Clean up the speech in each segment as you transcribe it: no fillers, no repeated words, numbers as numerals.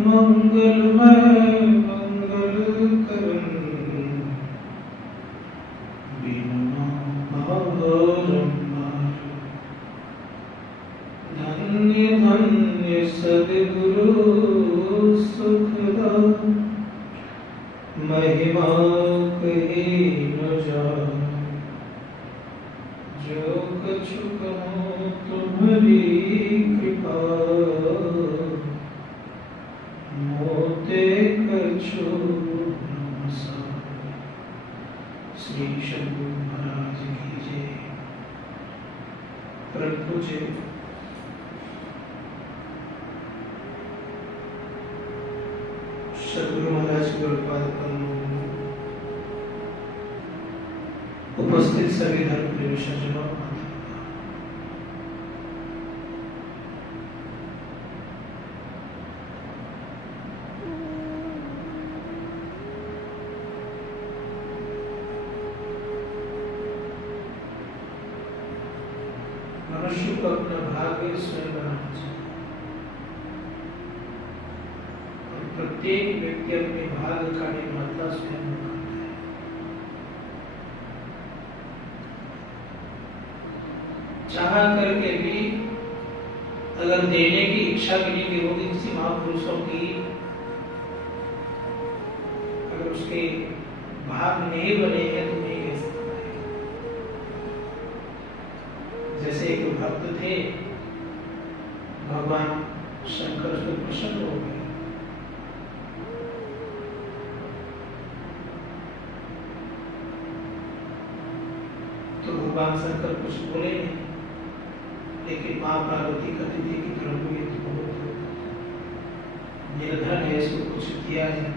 मंगलमय मंगल करण बिना बारंबार। धन्य धन्य सद्गुरु सुखदा महिमा कही न जाए। जो कछु कहूँ तुम्हारी कृपा मोते कछु न सहाय। श्री शंभु महाराज की जय। परम पूज्य सद्गुरु महाराज के गुरुपाद कमलों, उपस्थित सभी धर्म प्रेमी सज्जनों, मनुष्य को अपना भाग्य स्वयं बनाना चाहिए और प्रत्येक व्यक्ति अपने भाग्य का निर्माता स्वयं बनता है। चाह करके भी अगर देने की इच्छा भी नहीं होगी किसी महापुरुषों की, अगर उसके भाग नहीं बने हैं तो नहीं ले सकता है। जैसे एक भक्त थे, भगवान शंकर से प्रसन्न हो गए, तो भगवान शंकर कुछ बोले नहीं, लेकिन मां पार्वती कहती थी कि प्रभु ये तो बहुत निर्धन है, इसको कुछ किया जाए।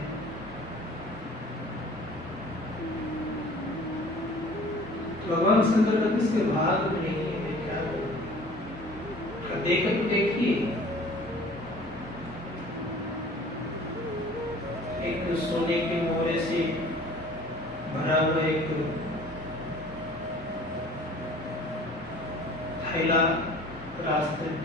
तो भगवान शंकर का किसके भाग में नहीं है, मैं क्या करूं? देखकर तो देखिए, एक सोने के मोहरे से भरा हुआ एक थैला रास्ते में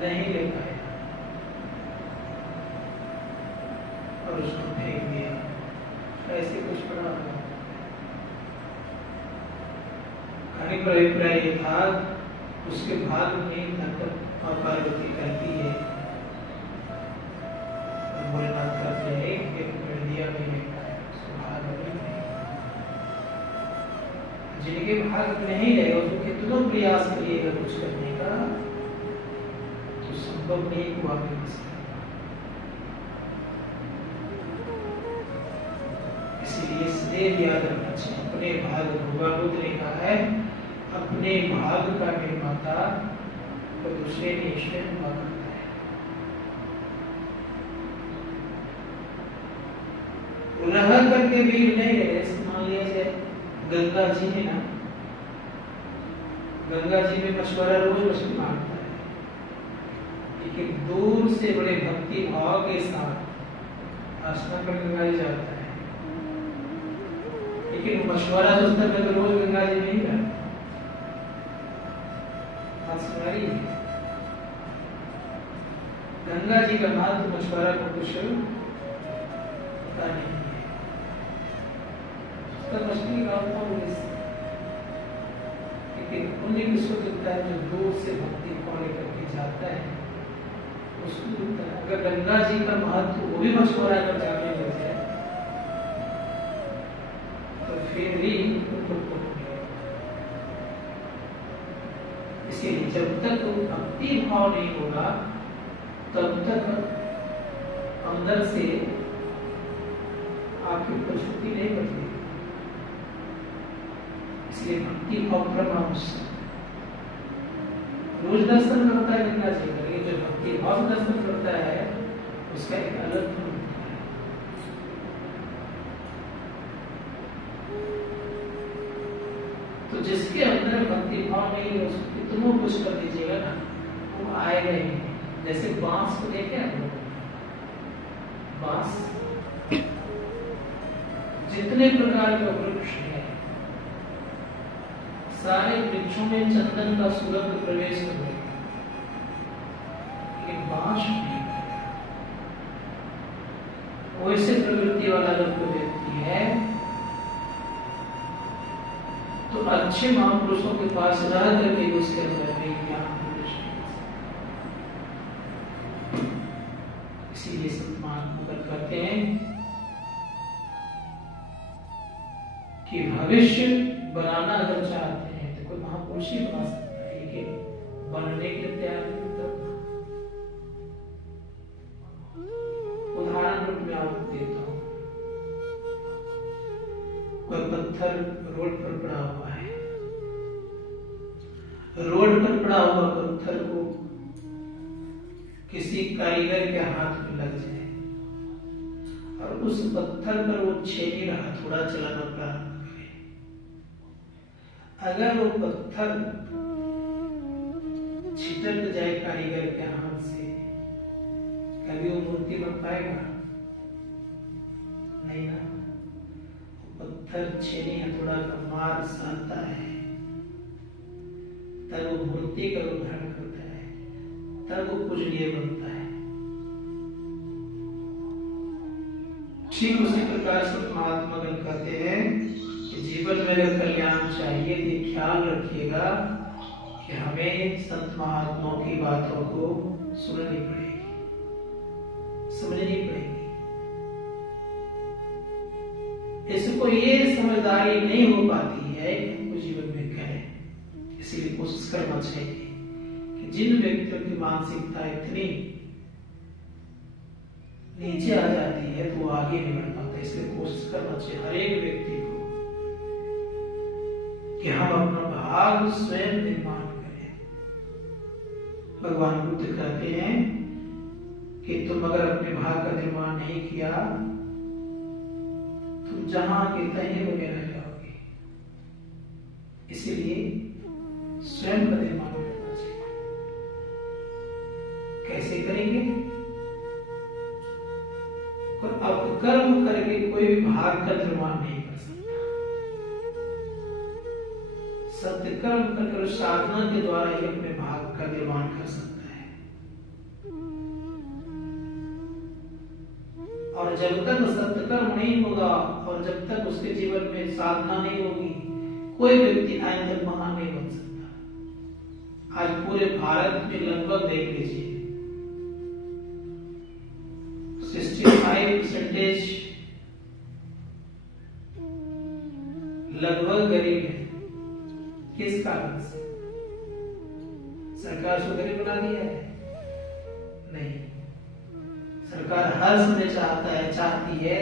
नहीं ले पाया और उसको फेंक दिया। ऐसे कुछ पड़ा हुआ। कहने पर अभिप्राय ये था, उसके भाग में धनकर मां पार्वती कहती है, भोलेनाथ कहते हैं कि दिया मैंने भाग नहीं। जिनके भाग नहीं रहेगा तो कितना प्रयास करिएगा कुछ करने का, तो संभव नहीं हुआ कर सकता। इसीलिए सदैव याद रखना चाहिए, अपने भाग भगवान बुद्ध ने कहा है, अपने भाग का निर्माता तो दूसरे ने ईश्वर हुआ करता है। रह करके भी नहीं रहे। मान लिया जाए गंगा जी है ना, गंगा जी में मछुआरा रोज मछली मारता है, लेकिन दूर से बड़े भक्ति भाव के साथ स्नान कर गंगा जी जाता है, लेकिन मछुआरा सोचता है मैं रोज गंगा जी नहीं रहता। गंगा जी का महत्व मछुआरा को कुछ पता नहीं है। मछली गाँव लेकिन पुण्य किसको दिखता है, जो दूर से भक्ति को लेकर के जाता है उसको दिखता है। अगर गंगा जी का महत्व वो भी मछुआरा कर जाने लग जाए तो फिर भी इसीलिए जब तक भक्ति भाव नहीं होगा तब तक अंदर से आपकी परिस्थिति नहीं बदलेगी। इसलिए भक्ति भाव परमांश रोज दर्शन करता है गंगा जी का, लेकिन जो भक्ति भाव दर्शन करता है उसका एक अलग गुण होता है। तो जिसके अंदर भक्ति भाव नहीं है उसको कितना कुछ कर दीजिएगा ना, वो आएगा ही। जैसे बांस को देखे आप लोग, पास जितने प्रकार का वृक्ष है, सारे वृक्षों में चंदन का सुगंध प्रवेश कर गया, लेकिन बांस नहीं। वैसे प्रवृत्ति वाला जब कोई व्यक्ति है तो अच्छे महापुरुषों के पास रह करके उसके अंदर में ज्ञान प्रवेश नहीं। इसीलिए संत महात्मा कहते हैं कि भविष्य बनाना अगर चाहते हैं तो कोई महापुरुष ही बना सकता है, लेकिन बनने के लिए तैयार नहीं तब। उदाहरण रूप में आपको देता हूं, कोई पत्थर रोड पर पड़ा हुआ है, रोड पर पड़ा हुआ पत्थर को किसी कारीगर के हाथ में लग जाए और उस पत्थर पर वो छेनी रहा, थोड़ा चलाना प्रारंभ करे, अगर वो पत्थर छिटक जाए कारीगर के हाथ से, कभी वो मूर्ति बन पाएगा? नहीं ना। पत्थर छेनी हथौड़ा का मार सहता है, तब वो मूर्ति का रूप धारण करता है, तब वो पूजनीय बनता है। ठीक उसी प्रकार से महात्मा गण कहते हैं कि जीवन में अगर कल्याण चाहिए तो ख्याल रखिएगा कि हमें संत महात्माओं की बातों को सुननी पड़ेगी, समझनी पड़ेगी। इसको ये समझदारी नहीं हो पाती है कि हमको जीवन में करें। इसीलिए कोशिश करना चाहिए कि जिन व्यक्तियों की मानसिकता इतनी नीचे आ जाती है तो वो आगे नहीं बढ़ पाता। इसलिए कोशिश करना चाहिए हर एक व्यक्ति को कि हम अपना भाग स्वयं निर्माण करें। भगवान बुद्ध कहते हैं कि तुम अगर अपने भाग का निर्माण नहीं किया, तुम जहां के तहीं बने रह जाओगे। इसीलिए स्वयं का निर्माण करना चाहिए। कैसे करेंगे? अपकर्म करके कोई भी भाग का निर्माण नहीं कर सकता। सत्कर्म कर साधना के द्वारा ही अपने भाग का निर्माण कर सकता है। और जब तक सत्कर्म नहीं होगा और जब तक उसके जीवन में साधना नहीं होगी, कोई व्यक्ति आज तक महान नहीं बन सकता। आज पूरे भारत में लगभग देख लीजिए 65% लगभग गरीब है। किस कारण से? सरकार उसको गरीब बना दिया है? नहीं। सरकार हर समय चाहती है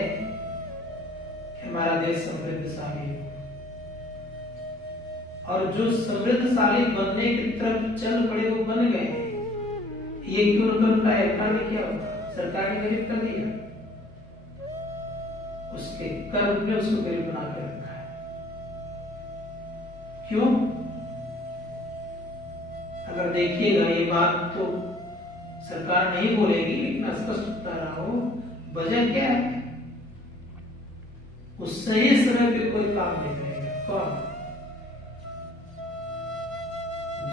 कि हमारा देश समृद्धशाली हो, और जो समृद्धशाली बनने की तरफ चल पड़े वो बन गए। ये क्यों न उनका एफर्ट ने किया होगा? सरकार ने गरीब कर दिया, उसके कर्म में उसको गरीब बना के रखा है। क्यों? अगर देखिएगा, ये बात तो सरकार नहीं बोलेगी लेकिन स्पष्ट बता रहा हूं, वजह क्या है? उस सही समय पे कोई काम नहीं करेगा। कौन?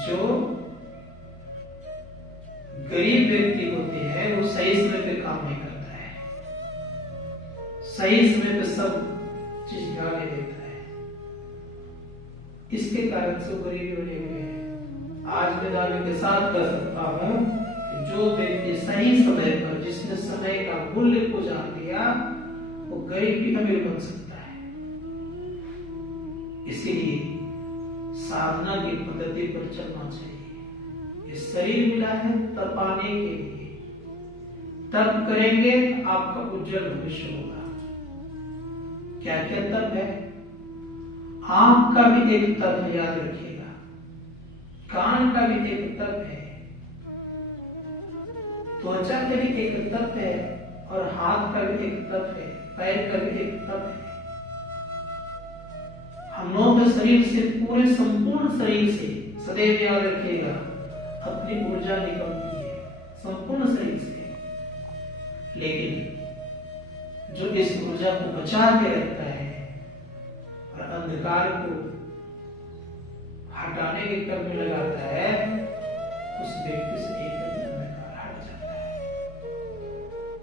जो गरीब व्यक्ति होते हैं वो सही समय पे काम नहीं करता है, सही समय पे सब चीज ढाले देता है। इसके कारण से गरीबी बने हुए हैं। आज मैं दावे के साथ कह सकता हूं कि जो व्यक्ति सही समय पर, जिसने समय का मूल्य को जान लिया, वो गरीब भी अमीर बन सकता है। इसीलिए साधना की पद्धति पर चलना चाहिए। इस शरीर मिला है तपाने के लिए, तप करेंगे आपका उज्जवल भविष्य होगा। क्या क्या तप है? आंख का भी एक तप है, याद रखिएगा। कान का भी एक तप है, त्वचा का भी एक तप है, और हाथ का भी एक तप है, पैर का भी एक तप है। हम लोगों के शरीर से, पूरे संपूर्ण शरीर से सदैव याद रखिएगा अपनी ऊर्जा निकलती है, संपूर्ण शरीर से। लेकिन जो इस ऊर्जा को बचा के रखता है और अंधकार को हटाने के कर्म में लगाता है, उस व्यक्ति से एक अंधकार हट जाता है।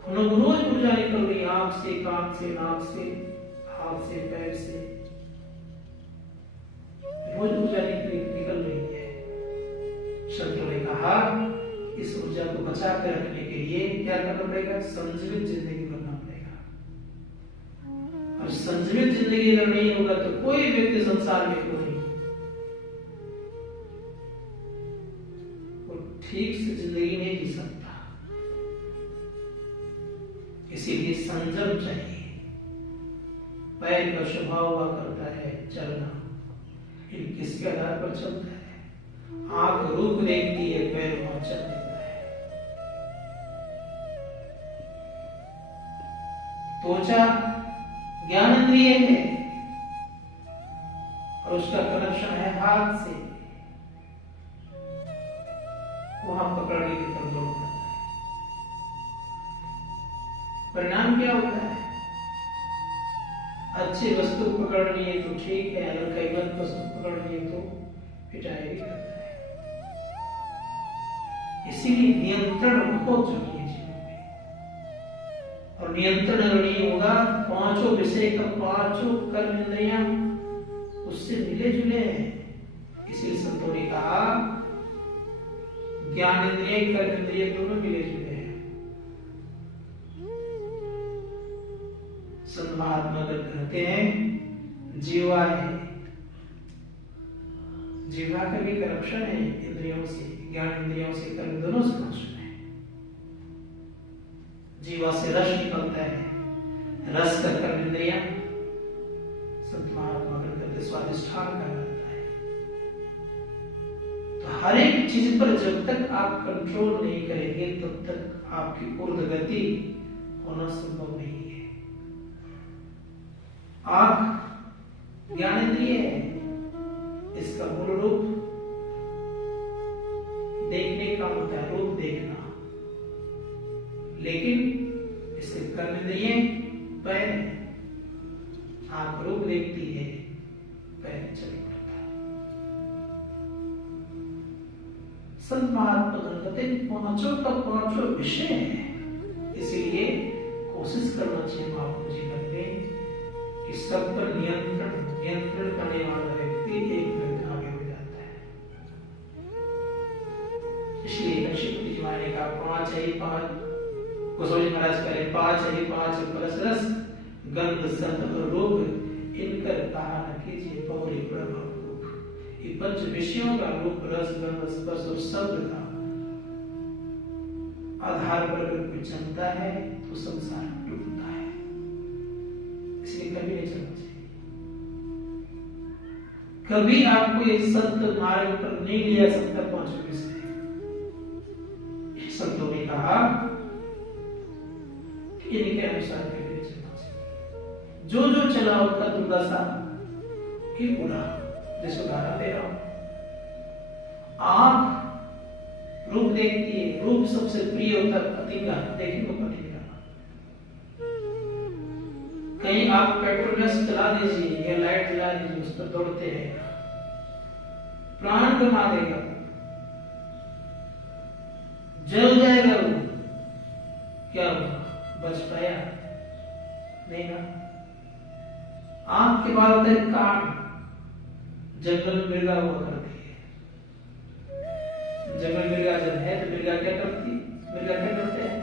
हम लोग रोज ऊर्जा निकल रही, आंख से, कान से, नाक से, हाथ से, पैर से, रोज ऊर्जा निकल रही है। संतों ने कहा इस ऊर्जा को बचा कर रखने के लिए क्या करना पड़ेगा? संजीवित जिंदगी बनना पड़ेगा। और संजीवित जिंदगी अगर नहीं होगा तो कोई व्यक्ति संसार में नहीं, वो ठीक से जिंदगी नहीं जी सकता। इसीलिए संयम चाहिए। पैर का स्वभाव हुआ करता है चलना, किसके आधार पर चलता है? आंख रूप देखती है, पैर वहां चल देता है। त्वचा ज्ञानेंद्रिय है और उसका कनेक्शन है हाथ से, वहां पकड़ने की तरफ दौड़ जाता है। परिणाम क्या होता है? अच्छी वस्तु पकड़नी है तो ठीक है, अगर कई गलत वस्तु पकड़नी है तो पिटाई भी करता है। इसीलिए नियंत्रण बहुत जरूरी है जीवन में। और नियंत्रण अगर नहीं होगा, पांचों विषय का, पांचों कर्म इंद्रियां उससे मिले जुले हैं। इसीलिए संतों ने कहा ज्ञान इंद्रिय, कर्म इंद्रिय दोनों मिले जुले हैं। संत महात्मा कहते हैं जीवा है, जीवा का भी करप्शन है इंद्रियों से, ज्ञान इंद्रियों से, कर्म दोनों से कनेक्शन है। जीवा से रस निकलता है, रस का कर्म इंद्रिया, संत महात्मा कहते स्वादिष्ठान का रहता है। तो हर एक चीज पर जब तक आप कंट्रोल नहीं करेंगे तब तक आपकी ऊर्ध्वगति होना संभव नहीं है। आंख ज्ञानेंद्रिय है, इसका मूल रूप देखने का होता है, रूप देखना, लेकिन इससे कर्मेंद्रिय पैर, आंख रूप देखती है, पैर चल पड़ता है। संत महात्मा कहते पांचों का पांचों विषय है। इसीलिए कोशिश करना चाहिए महात्मा जीवन में कि सब पर नियंत्रण करने वाला व्यक्ति एक व्यक्ति आगे हो जाता है। इसलिए लक्ष्मीपति जी महाराज ने कहा पांच है, पांच गोस्वामी महाराज करें, पांच है, पांच परस रस गंध संत और रूप, इनकर कहा न कीजिए पौरी प्रभाव। ये पंच विषयों का रूप, रस, गंध, स्पर्श और शब्द का आधार पर अगर कोई चलता है तो संसार टूटता है। इसलिए कभी नहीं चलना चाहिए। कभी आपको ये संत मार्ग पर नहीं लिया सकता पांचों विषय। संतों ने कहा कि इनके अनुसार कभी चलना चाहिए। जो जो चला उसका दुर्दशा ही पूरा। जैसे उदाहरण दे रहा हूं, आंख रूप देखती है, रूप सबसे प्रिय होता है पति का, देखिए वो पति का। कहीं आप पेट्रोल चला दीजिए या लाइट जला दीजिए, उस पर दौड़ते हैं, प्राण गंवा देगा, जल जाएगा वो। क्या हुआ? बच पाया नहीं ना। आंख के बाद होता है कान, जंगल में मृगा हुआ करती है। जंगल मृगा जब है तो मृगा क्या करती है? मृगा क्या करते हैं?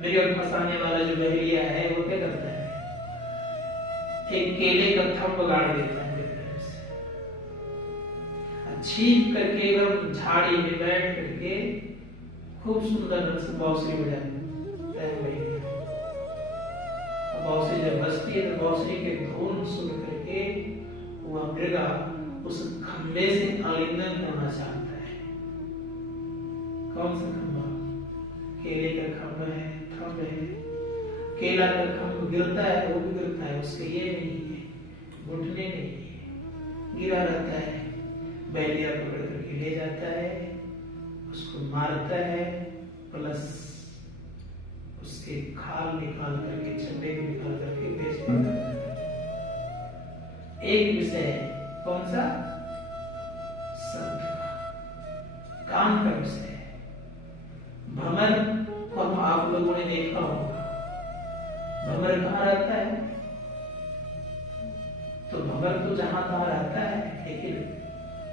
मृगा को फंसाने वाला जो बहेलिया है वो क्या करता है? एक केले का थंब गाड़ देता है छीप करके एकदम झाड़ी में बैठ करके खूब सुंदर ढंग से बांसुरी बजाती है। बांसुरी जब बजती है तो बांसुरी के धुन सुन करके वह मृगा उस खंभे से आलिंगन करना चाहता है। कौन सा खंभा? केले का खंभा है, थंब है। केला का खंभ गिरता है, वो भी गिरता है, उसके ये नहीं है, घुटने नहीं है, गिरा रहता है। बैलिया पकड़ करके ले जाता है, उसको मारता है, प्लस उसके खाल निकाल करके, चमड़े निकाल करके बेचने का। एक विषय है, कौन सा? संत का, काम का विषय है। भंवर को हम आप लोगों ने देखा होगा, भंवर कहाँ रहता है? तो भंवर तो जहां तहां रहता है, लेकिन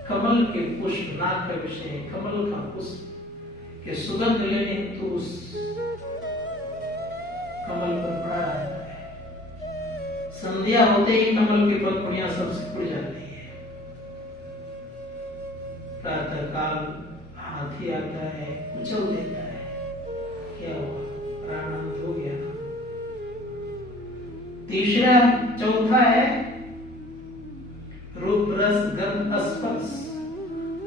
कमल के पुष्प, नाग का विषय है, कमल का पुष्प के सुगंध लेने हेतु उस कमल पर पड़ा रहता है। संध्या होते ही कमल के पत्तियां सब सिकुड़ जाती है। प्रातः काल हाथी आता है, कुचल देता है, क्या हुआ? प्राणांत हो गया। तीसरा, चौथा है रूप रस गंध स्पर्श।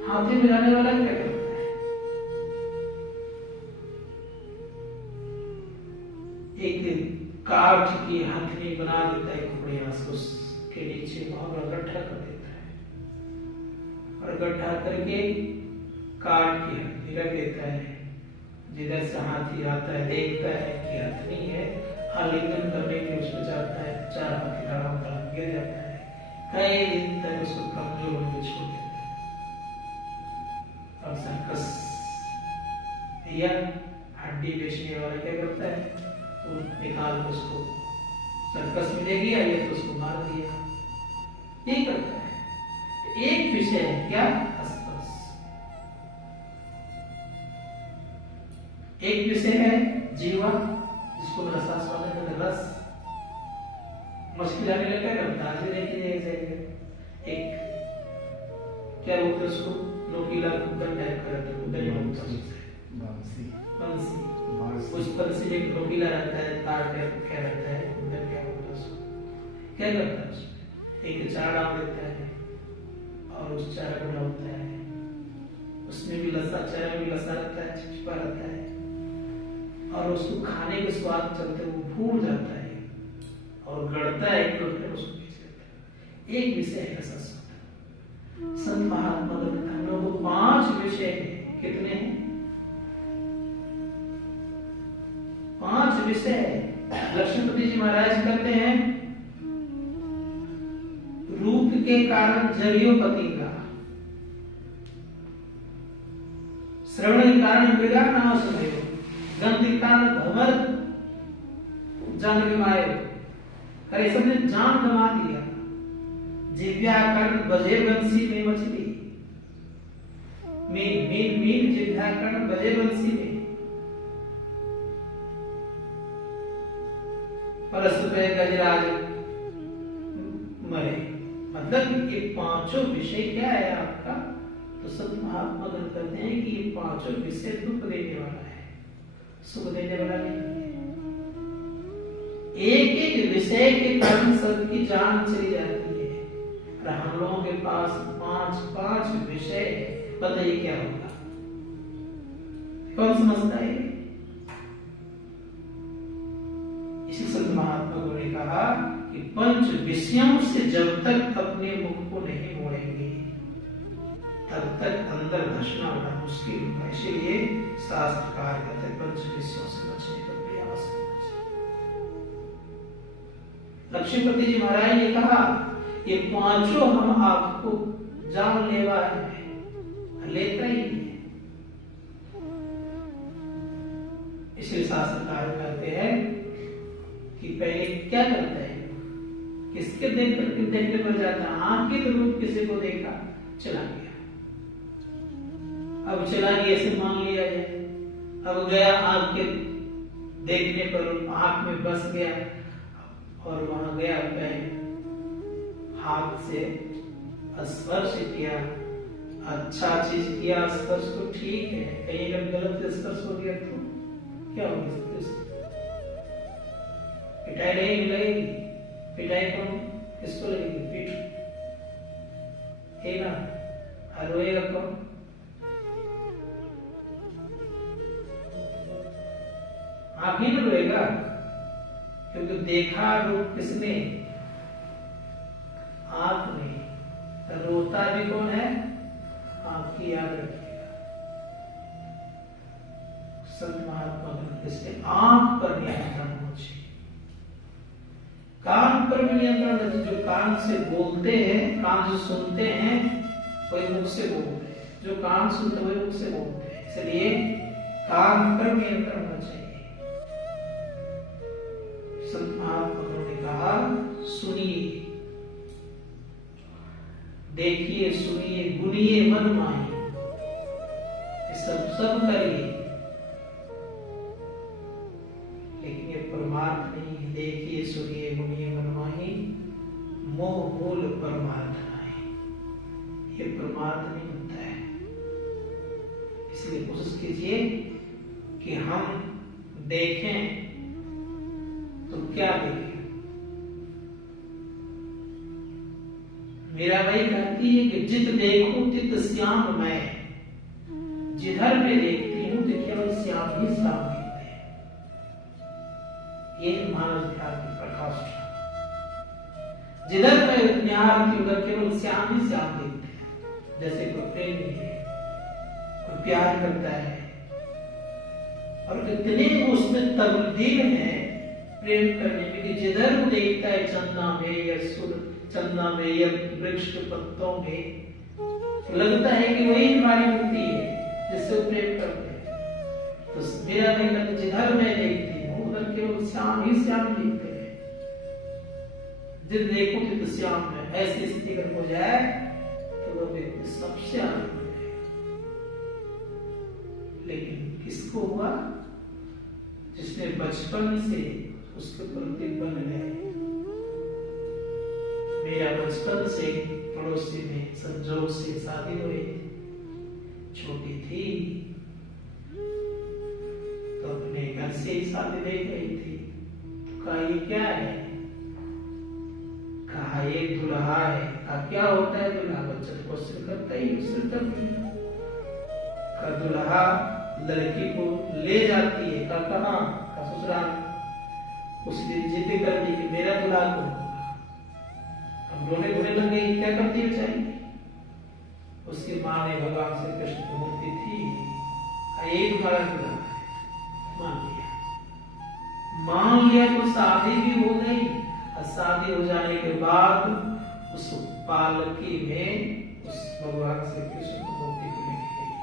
हाथी में जाने वाला क्या करता है? एक काठ की हथनी बना देता है, कुपड़िया से उसके नीचे वहां पर गड्ढा कर देता है, और गड्ढा करके काठ की हथनी रख देता है। जिधर से हाथी आता है, देखता है कि हथनी है, आलिंगन करने के उसमें जाता है, चार हाथी आराम गिर जाता है। कई दिन तक उसको कमजोर होने छोड़ देता है। और सर्कस या हड्डी बेचने वाला क्या करता है? तो निकाल कर उसको सर्कस में ले गया, या तो उसको मार दिया, ये करता है। एक विषय है क्या? स्पर्श। एक विषय है जीवा, जिसको रसास्वादन में रस। मछली लाने लगा करता है, एक क्या बोलते हैं उसको? नोकीला कुंदन टाइप का रहता है, कुंदन बोलते हैं, बंसी। उस बंसी में नोकीला रहता है, तार टाइप क्या रहता है, कुंदन क्या बोलते हैं उसको? क्या करता है उसमें? एक चारा डाल देता है, और उस चारा को डालता है, उसमें भी लसा, चारा में भी लसा रहता है, चिपचिपा रहता है, और उसको खाने के स्वाद चलते वो भूल जाता है और गड़ता है, तो फिर उसको बेच देता है। एक विषय है ऐसा संत महात्मा ग्रंथ हम लोगों को 5 विषय हैं। कितने हैं? 5 विषय। लक्ष्मीपति जी महाराज कहते हैं, रूप के कारण जरियोपति का, श्रवण के कारण मृगा नाम सुने, गंध के कारण भंवर जान गमाए, करे सबने जान गंवा दिया, जिव्या कर्ण बजे बंसी में मछली, मीन मीन मीन जिव्या कर्ण बजे बंसी में, परस पे गजराज मरे। मतलब ये 5 विषय क्या है आपका? तो संत महात्मा कहते हैं कि ये 5 विषय दुख देने वाला है, सुख देने वाला नहीं है। एक एक विषय के कारण सबकी जान चली जाती है, और हम लोगों के पास 5 विषय है। बताइए क्या होगा? कौन समझता है? इसी संत महात्मा को ने कहा कि 5 विषयों से जब तक अपने मुख को नहीं मोड़ेंगे, तब तक अंदर धसना बड़ा मुश्किल होगा। इसीलिए शास्त्रकार कहते हैं 5 विषयों से बचने का प्रयास करना चाहिए। लक्ष्मीपति जी महाराज ने कहा ये 5 हम आपको जान लेवा है, लेता ही है। इसलिए शास्त्रकार कहते हैं कि पहले क्या करता है, किसके देखने पर जाता है? आंख के रूप किसी को देखा, चला गया। अब चला गया से मान लिया जाए, अब गया आंख के देखने पर, आंख में बस गया, और वहां गया, हाथ से स्पर्श किया, अच्छा चीज किया, स्पर्श तो ठीक है, कहीं अगर गलत स्पर्श हो गया तो क्या होगी? पिटाई नहीं मिलेगी। पिटाई कौन किसको लगेगी? पीठ है ना, रोएगा कौन? आप ही न रोएगा, क्योंकि देखा रूप किसने? आंख ने। रोता भी कौन है? आंख की याद रखिएगा। संत महात्मा ग्रंथ से आंख पर नियंत्रण होना चाहिए, कान पर भी नियंत्रण होना चाहिए। जो कान से बोलते हैं, कान से सुनते हैं, वही मुख से बोलते हैं, जो कान सुनते वही मुख से बोलते हैं, इसलिए कान पर नियंत्रण होना चाहिए। संत महात्मा ने कहा सुनिए, देखिए, सुनिए, गुनिए मन माही, सब करिए, लेकिन ये परमार्थ नहीं है। देखिए, सुनिए, गुनिए मन माही, मोह मूल परमार्थ नहीं, ये परमार्थ नहीं होता है। इसलिए कोशिश कीजिए कि हम देखें तो क्या देखें। मेरा भाई कहती है कि जित देखूं तित श्याम मैं, जिधर मैं देखती हूं तो केवल श्याम ही श्याम दिखते हैं। ये मानव ध्यान की प्रकाष्ठा, जिधर मैं निहारती हूं केवल श्याम ही श्याम दिखते हैं। जैसे कोई प्रेमी है, कोई प्यार करता है और इतने उसमें तब्दील है प्रेम करने में कि जिधर वो देखता है चंदा में या चंदा में या वृक्ष के पत्तों में, लगता है कि वही हमारी मुक्ति है जिससे प्रेम करते हैं। तो मेरा भाई कहते जिधर मैं देखती हूँ उधर केवल श्याम ही श्याम दिखते हैं। जिधर देखो तो श्याम है, ऐसी स्थिति अगर हो जाए तो वो व्यक्ति सबसे आनंद हो जाएगा। लेकिन किसको हुआ? जिसने बचपन से उसके प्रति बन गए। मेरा बचपन से पड़ोसी में संजोग से शादी हुई, छोटी थी तो अपने घर से ही शादी ले गई थी। तो कहा ये क्या है? कहा ये दुल्हा है। कहा क्या होता है दुल्हा? बच्चा क्वेश्चन करता ही उससे तब का दुल्हा लड़की को ले जाती है। कहा कहाँ? का ससुराल। उस दिन जिद कर दी कि मेरा दुल्हा को। अब रोने धोने लग गई, क्या करती है बेचारी? उसकी माँ ने भगवान से कृष्ण की मूर्ति थी, एक तुम्हारा दुल्हा है, मान लिया तो शादी भी हो गई। और शादी हो जाने के बाद उस पालकी में उस भगवान से कृष्ण की मूर्ति को लेके गई।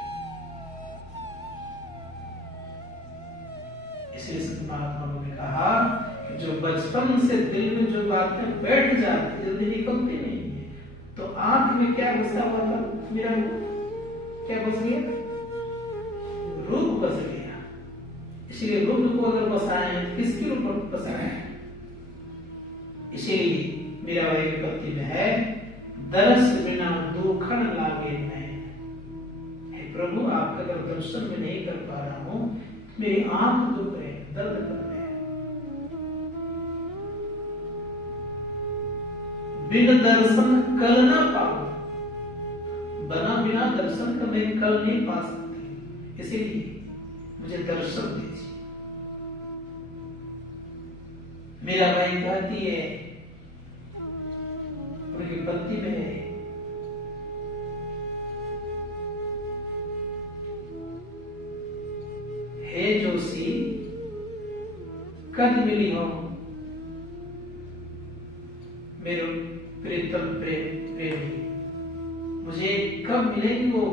इसलिए महात्मा ने कहा कि जो बचपन से दिल में जो बातें बैठ जाती जल्दी निकलती नहीं है। तो आंख में क्या घुसा हुआ था? मेरा क्या बस गया? रूप बस गया। इसलिए रूप को अगर बसाए, किसकी रूप बसाए? इसीलिए मेरा भाई विपत्ति में है, दरस बिना दुखन लागे मैं। हे प्रभु, आपका अगर दर्शन में नहीं कर पा रहा हूं, मेरी आंख दुख रहे, दर्द कर रहे। बिन दर्शन कर ना पाऊं, बना बिना दर्शन का मैं कल नहीं पा सकती। इसीलिए मुझे दर्शन दीजिए। मेरा भाई कहती है, उनकी पत्नी में हे जोशी, कद मिली हो मेरे प्रीतम प्रेमी, मुझे कब मिलेगी वो?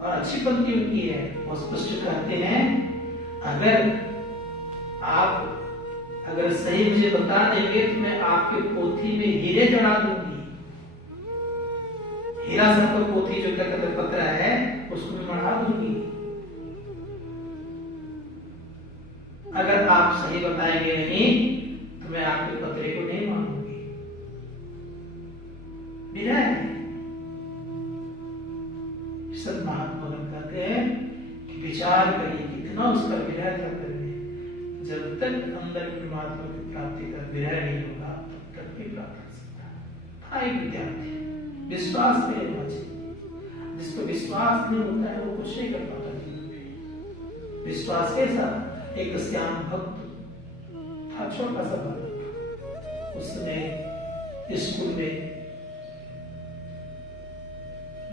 और अच्छी पंक्ति उनकी है, वो स्पष्ट कहते हैं, अगर सही मुझे बता देंगे तो मैं आपके पोथी में हीरे जड़ा दूंगी। हीरा सब पोथी जो क्या कहते पत्र है उसको मैं बढ़ा दूंगी। अगर आप सही बताएंगे नहीं तो मैं आपके पत्रे को नहीं मानूंगी। विरह सब महात्मा कहते हैं कि विचार करिए कितना उसका विरह था करने। जब तक अंदर परमात्मा की प्राप्ति का विरह नहीं होगा तब तक नहीं प्राप्त कर सकता। हाय विद्यार्थी, विश्वास नहीं होना चाहिए। जिसको विश्वास नहीं होता है वो कुछ नहीं कर पाता जीवन में। विश्वास कैसा? एक श्याम भक्त था, छोटा सा बालक। उसने स्कूल में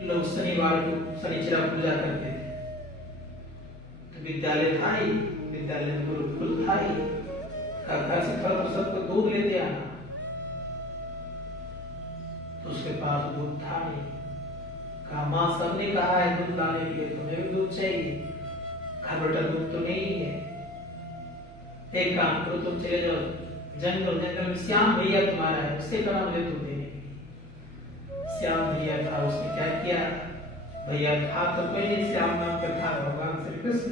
लोग शनिवार को शनिचरा पूजा करते थे। तो विद्यालय था ही, विद्यालय में गुरुकुल था ही, घर से थोड़ा तो सबको दूध लेते आना, तो उसके पास दूध था नहीं। कहा माँ सबने कहा है दूध लाने के लिए, तुम्हें भी दूध चाहिए, घर बेटा दूध तो नहीं है, एक काम करो तुम चले जाओ जंगल, जंगल में श्याम भैया तुम्हारा है, उससे कहा मुझे दूध देने के लिए। श्याम भैया था, उसने क्या किया, भैया था तो कोई नहीं, श्याम नाम का था भगवान श्री कृष्ण,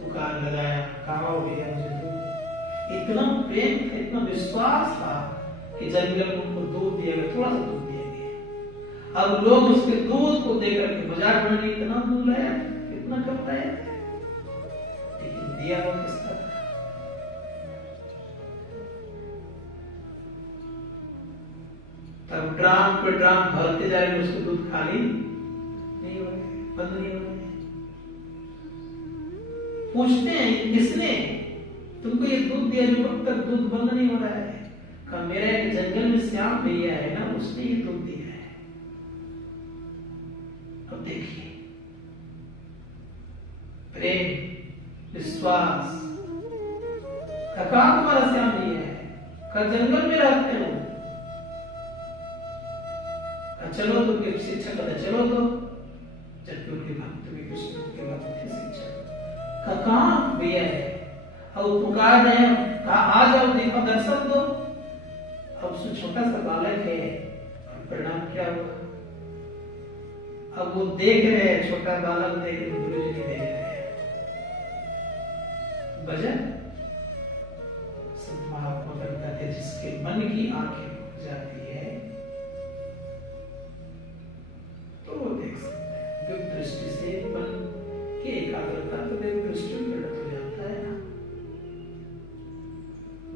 दुकान लगाया, कहा भैया मुझे दूध। इतना प्रेम था, इतना विश्वास था कि जंगल में उनको दूध दिया गया, थोड़ा सा दूध दिया गया। अब लोग उसके दूध को देकर के मजाक बनाने, इतना दूध लाया, कितना करता है, लेकिन दिया वो किस तरह। तब ड्राम पे ड्राम भरते जा रहे, उसको दूध खाली नहीं हो रहे, बंद नहीं हो रहे। पूछते हैं किसने तुमको ये दूध दिया जो अब तक दूध बंद नहीं हो रहा है? कहा मेरा एक जंगल में श्याम भैया है ना, उसने ये दूध दिया है। अब देखिए प्रेम विश्वास। कहा तुम्हारा श्याम भैया है? कहा जंगल में रहते हो। चलो तो शिक्षक कहते चलो तो, जबकि उनके भक्त भी कृष्ण के भक्त थे शिक्षक। कहाँ भैया है? अब पुकार रहे हैं, कहा आ जाओ देखो दर्शन दो। अब उसमें छोटा सा बालक है, परिणाम क्या हुआ? अब वो देख रहे हैं, छोटा बालक देख रहे, गुरु जी देख रहे हैं। वजह संत महात्मा कहते हैं जिसके मन की आंखें खुल जाती है तो वो देख सकते हैं। दिव्य दृष्टि से मन की एकाग्रता तो दिव्य दृष्टि में प्रकट हो जाता है ना।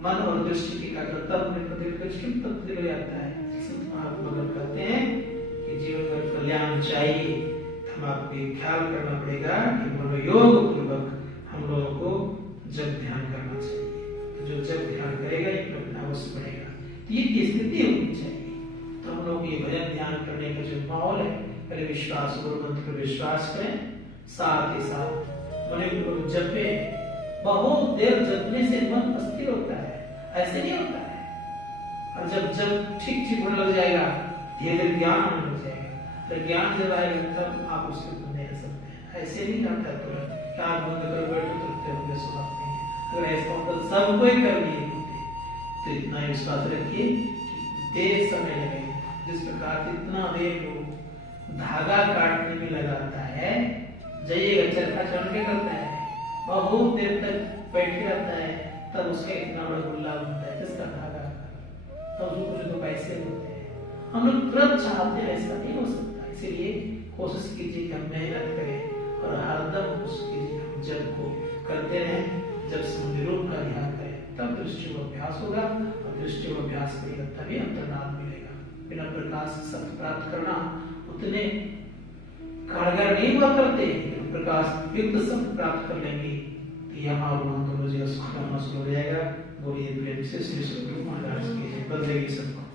मन और दृष्टि की एकाग्रता में दिव्य दृष्टि में तब्दील हो जाता है। संत महात्मा कहते हैं कि जीवन में कल्याण चाहिए, हम आपको ये ख्याल करना पड़ेगा कि मनोयोग पूर्वक हम लोगों को जब ध्यान करना चाहिए। तो जो जब ध्यान करेगा ये प्रज्ञा अवश्य बढ़ेगा। तो ये स्थिति होनी चाहिए। तो हम लोग ये भजन ध्यान करने का जो माहौल है, पहले विश्वास, गुरु मंत्र पर विश्वास करें, साथ ही साथ मन को जपे। बहुत देर जपने से मन अस्थिर होता है, ऐसे नहीं होता है। और जब ठीक ठीक होने लग जाएगा, धीरे धीरे ज्ञान होने लग जाएगा। तो ज्ञान जब आएगा तब आप उसके ऊपर नहीं रह सकते हैं। ऐसे नहीं जाता है तुरंत आँख बंद कर बैठो तुरंत होंगे, स्वभाव नहीं है। अगर ऐसा होता सब कोई कर लिए होते, तो इतना ही विश्वास रखिए कि देर समय लगेगा। जिस प्रकार से इतना देर लोग धागा काटने में लगाता है, जाइएगा चरखा चढ़ के करता है, बहुत देर तक बैठे रहता है, तब उसका इतना बड़ा गुल्ला बनता है जिसका धागा, तब उसको कुछ तो पैसे होते हैं। हम लोग तुरंत चाहते हैं, ऐसा नहीं हो सकता। इसीलिए कोशिश कीजिए कि हम मेहनत करें और हरदम कोशिश कीजिए हम जब को करते रहें। जब संविरूप का ध्यान करें तब दृष्टि को अभ्यास होगा, और दृष्टि को अभ्यास करेगा तभी अंतर्नाद मिलेगा। बिना प्रकाश सत्य प्राप्त करना उतने कारगर नहीं हुआ करते, प्रकाश युक्त सत्य प्राप्त कर लेंगे तो यहाँ और वहाँ दोनों जगह सुख होना शुरू हो जाएगा। बोलिए प्रेम से श्री स्वरूप महाराज की बदलेगी सबको।